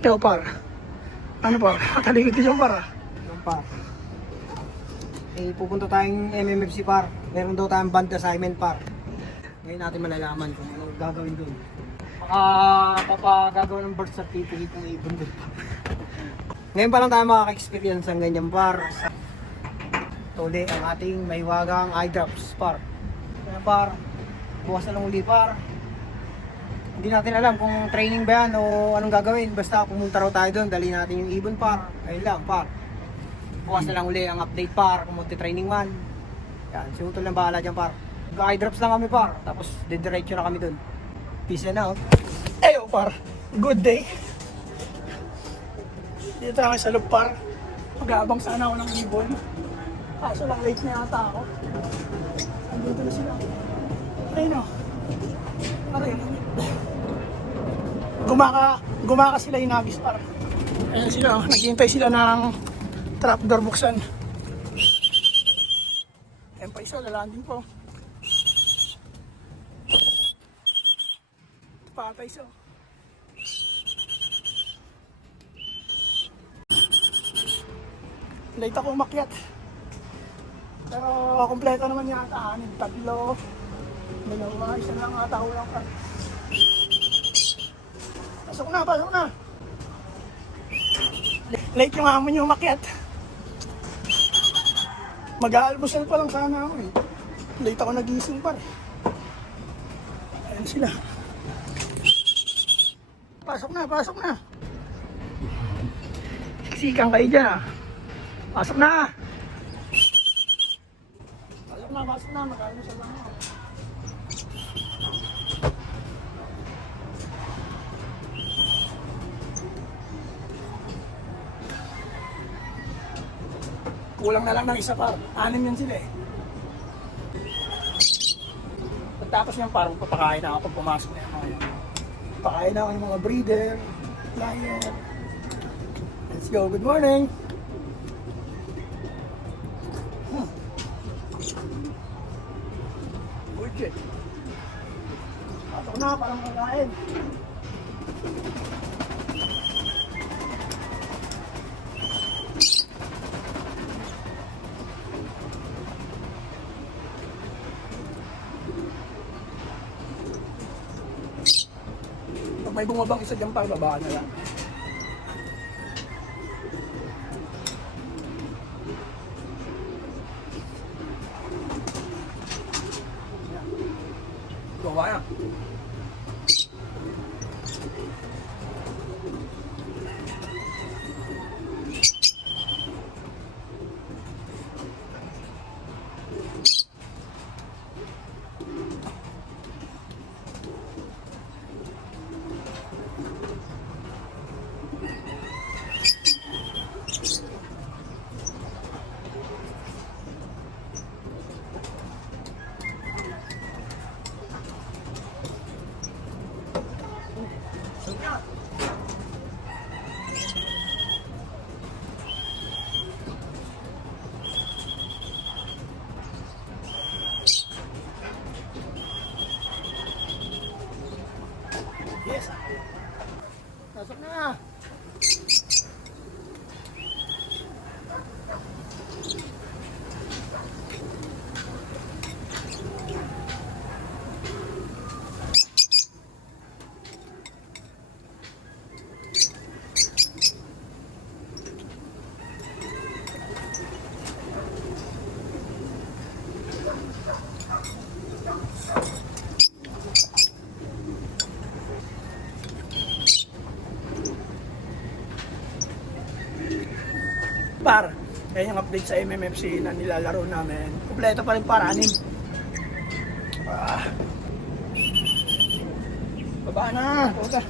Ikaw par. Ano par? Katalikod ka dyan par. Yung par. Eh, pupunta tayong MMFC par. Meron daw tayong band assignment par. Ngayon natin malalaman kung ano gagawin dun. Papagagawa ng birth certificate ng ibon dun par. Ngayon pa lang tayo makaka-experience ng ganyan par. Tuli ang ating mahiwagang eye drops par. Kaya par, bukas na lang uli par. Hindi natin alam kung training ba yan o anong gagawin. Basta pumunta raw tayo doon, dali natin yung ibon par. Ayun lang par. Bukas na lang uli ang update par kung magti-training man. Yan, si Utol lang bahala dyan par. Eye drops lang kami par, tapos didiretso na kami doon. Peace and out. Eyo par. Good day. Dito tayo sa loob par. Mag-aabang sana ako ng ibon. Kaso lang late na yata ako. Andito na sila. Ayun o. Aray. Gumaka sila yung nagis par. Ayan sila, naghihintay sila ng trapdoor buksan. Ayan pa isa, lalanding po. Ito pa ata isa. Late ako umakyat. Pero kompleto naman yata, anin, tatlo. Dalawa, isa lang ata ulang pa. Pasok na, pasok na. Late yung hamon yung umakyat. Mag-aalmusal pa lang sana ako eh. Late ako nagising pa eh. Ayan sila. Pasok na, pasok na. Siksikan kayo dyan ah. Pasok na. Pasok na, pasok na. Mag-aalmusal lang ako. Kulang na lang ng isa par. 6 yan sila eh. Pagtapos niyan parang papakain na ako pag pumasok na yung pakain na ako yung mga breeder, flyer. Let's go. Good morning. Good shit. Pasok na parang kakain. Pag may bumabang isa dyan pa, babaan na lang. Bawa na. Yes. Pasok na. Par, kaya yung update sa MMFC na nilalaro namin. Kompleto pa rin para 6. Baba na. Baba.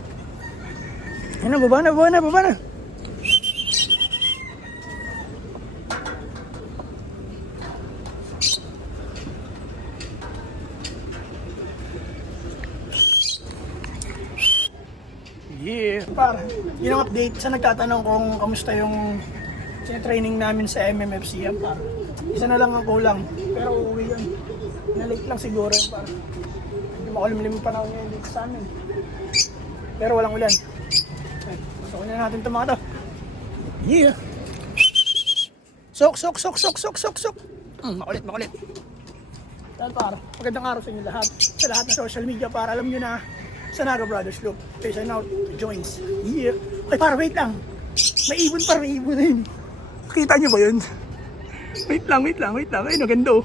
Ano, baba na, baba na, baba na. Yeah. Par, yun ang update sa nagtatanong kung kamusta yung training namin sa MMFC yan par. Isa na lang ang kulang. Pero uuwi yan. Na-late lang siguro yan par. Hindi makulimlim yung panahon ngayon dito sa amin. Pero walang ulan. Ay, pasok Sukin na natin itong mga to. Yeah. Sok. Makulit. Dahil para, magandang araw sa inyo lahat. Sa lahat ng social media para alam nyo na Sanaga Brothers Loop. Peace and out. Joins. Yeah. Ay, para, wait lang. May ibon na yun. Kita nyo ba yun? Wait lang. Ayun, ganda oh.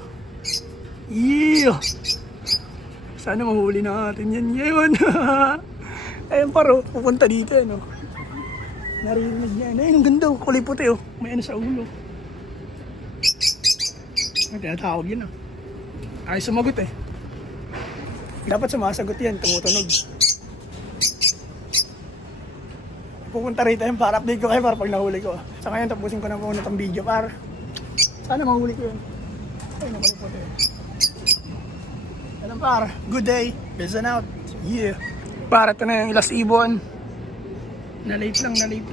Yeah. Sana mahuli natin yan ngayon. Ayun paro, pupunta dito ano. Narinig niya. Ayun, ang ganda oh. Kulay puti oh. May ano sa ulo. Ay, tinatawag yun ah. Ay, sumagot eh. Dapat sumasagot yan, tumutunog. Pupunta rito yun para update ko kayo para pag nahuli ko. Sa ngayon, tapusin ko na muna itong video para sana mahuli ko yun. Ay, nakulit puti. Alam par, good day, peace and out. Yeah. Para ito na yung last ibon. Na-late lang. Na-late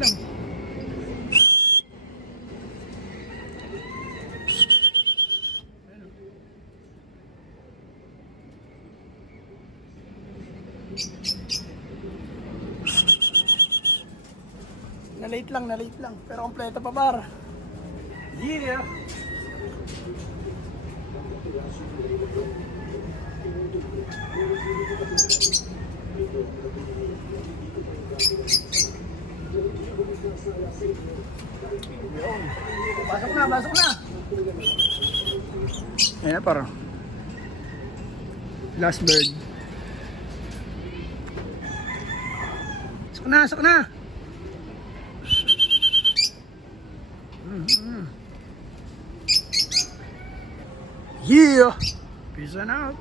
lang. Pero kompleto pa par. Yeah. Pasok na. Ayan na parang last bird. Pasok na. Yeah. Peace and out.